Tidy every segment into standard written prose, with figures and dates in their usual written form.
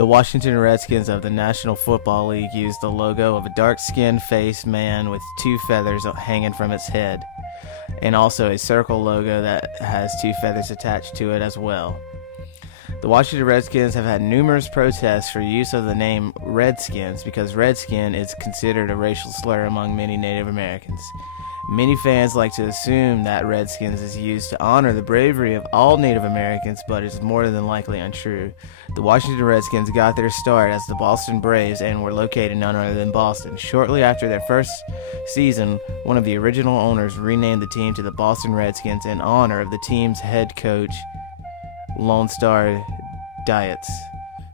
The Washington Redskins of the National Football League used the logo of a dark-skinned faced man with two feathers hanging from its head, and also a circle logo that has two feathers attached to it as well. The Washington Redskins have had numerous protests for use of the name Redskins because redskin is considered a racial slur among many Native Americans. Many fans like to assume that Redskins is used to honor the bravery of all Native Americans, but it's more than likely untrue. The Washington Redskins got their start as the Boston Braves and were located none other than Boston. Shortly after their first season, one of the original owners renamed the team to the Boston Redskins in honor of the team's head coach, Lone Star Dietz,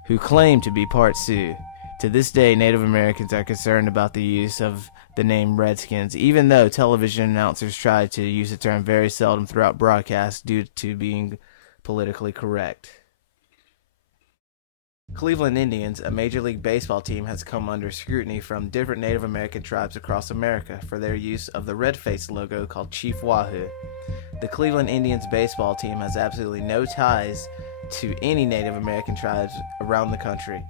who claimed to be part Sioux. To this day, Native Americans are concerned about the use of the name Redskins, even though television announcers try to use the term very seldom throughout broadcasts due to being politically correct. Cleveland Indians, a Major League Baseball team, has come under scrutiny from different Native American tribes across America for their use of the red-faced logo called Chief Wahoo. The Cleveland Indians baseball team has absolutely no ties to any Native American tribes around the country.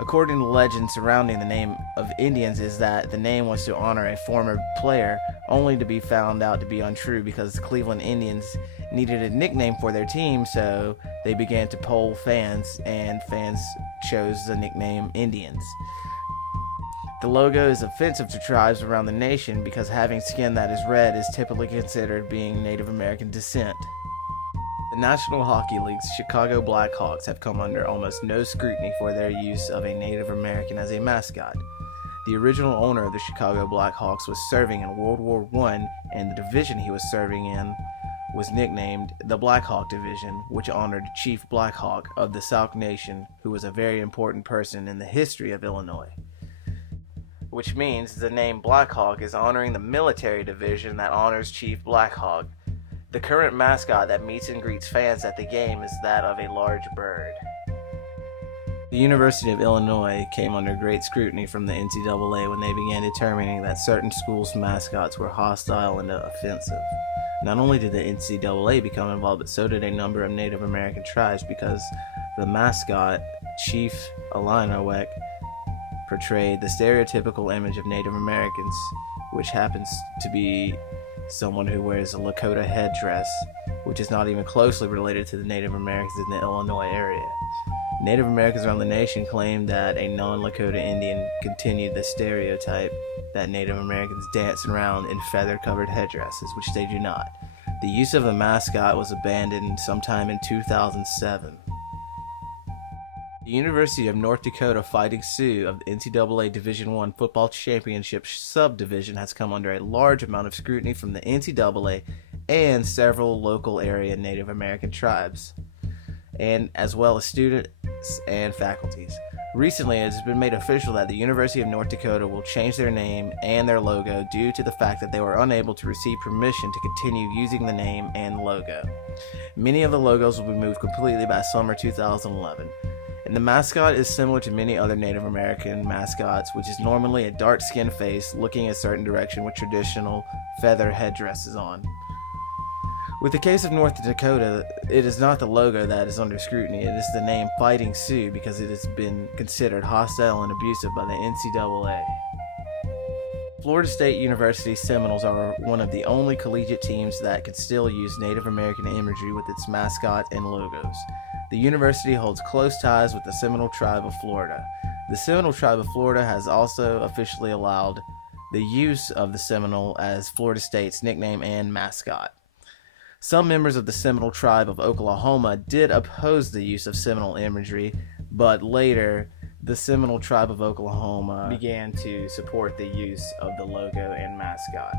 According to legend surrounding the name of Indians is that the name was to honor a former player, only to be found out to be untrue because the Cleveland Indians needed a nickname for their team, so they began to poll fans, and fans chose the nickname Indians. The logo is offensive to tribes around the nation because having skin that is red is typically considered being Native American descent. The National Hockey League's Chicago Blackhawks have come under almost no scrutiny for their use of a Native American as a mascot. The original owner of the Chicago Blackhawks was serving in World War I, and the division he was serving in was nicknamed the Blackhawk Division, which honored Chief Blackhawk of the Sioux Nation, who was a very important person in the history of Illinois. Which means the name Blackhawk is honoring the military division that honors Chief Blackhawk. The current mascot that meets and greets fans at the game is that of a large bird. The University of Illinois came under great scrutiny from the NCAA when they began determining that certain schools' mascots were hostile and offensive. Not only did the NCAA become involved, but so did a number of Native American tribes because the mascot, Chief Illiniwek, portrayed the stereotypical image of Native Americans, which happens to be someone who wears a Lakota headdress, which is not even closely related to the Native Americans in the Illinois area. Native Americans around the nation claim that a non-Lakota Indian continued the stereotype that Native Americans dance around in feather-covered headdresses, which they do not. The use of the mascot was abandoned sometime in 2007. The University of North Dakota Fighting Sioux of the NCAA Division I Football Championship subdivision has come under a large amount of scrutiny from the NCAA and several local area Native American tribes, and as well as students and faculties. Recently, it has been made official that the University of North Dakota will change their name and their logo due to the fact that they were unable to receive permission to continue using the name and logo. Many of the logos will be moved completely by summer 2011. And the mascot is similar to many other Native American mascots, which is normally a dark-skinned face looking a certain direction with traditional feather headdresses on. With the case of North Dakota, it is not the logo that is under scrutiny, it is the name Fighting Sioux because it has been considered hostile and abusive by the NCAA. Florida State University Seminoles are one of the only collegiate teams that can still use Native American imagery with its mascot and logos. The university holds close ties with the Seminole Tribe of Florida. The Seminole Tribe of Florida has also officially allowed the use of the Seminole as Florida State's nickname and mascot. Some members of the Seminole Tribe of Oklahoma did oppose the use of Seminole imagery, but later the Seminole Tribe of Oklahoma began to support the use of the logo and mascot.